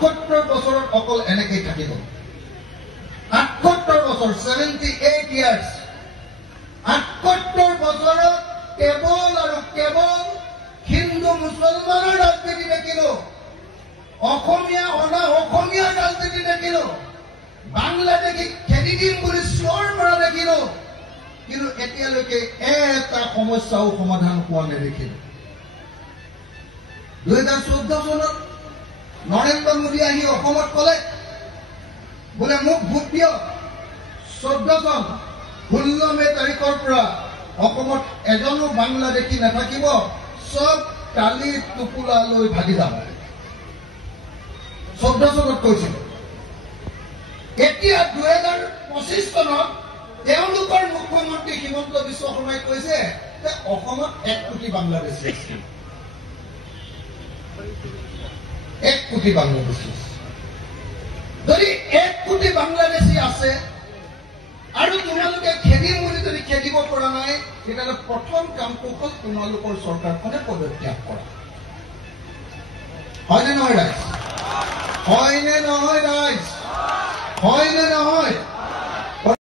78 বছৰত অকল এনেকৈ থাকিব 78 বছৰ 78 ইয়াৰ্ছ 78 বছৰত কেৱল আৰু কেৱল হিন্দু মুছলমানৰ ৰাজনীতি দেখিলো অসমীয়া অনা অসমীয়া ৰাজনীতি দেখিলো বাংলাদেশী খেদি দিম বুলি চিঞৰ পৰা দেখিলো কিন্তু এতিয়ালৈকে এটা সমস্যাও সমাধান হোৱা নেদেখিলো 2014 চনত নৰেন্দ্ৰ মোদী আহি অসমত ক'লে বোলে মোক ভোট দিয়ক 14 চন 16 মে তাৰিখৰ পৰা অসমত এজনো বাংলাদেশী নাথাকিব সব কালি টুকুলা লৈ ভাগি যাব 14 চনত কৈছিল এতিয়া 2025 চনত তেওঁলোকৰ মুখ্যমন্ত্ৰী হিমন্ত বিশ্ব শৰ্মাই কৈছে যে অসমত 1 কোটি বাংলাদেশী আছে 1 কোটি বাংলাদেশী যদি 1 কোটি বাংলাদেশী আছে আৰু তোমালোকে খেদিম বুলি যদি খেদিব পৰা নাই তেতিয়াহ'লে প্ৰথম কামটো হ'ল তোমালোকৰ চৰকাৰখনে পদত্যাগ কৰা হয়নে নহয় ৰাইজ হয়নে নহয় ৰাইজ হয়নে নহয়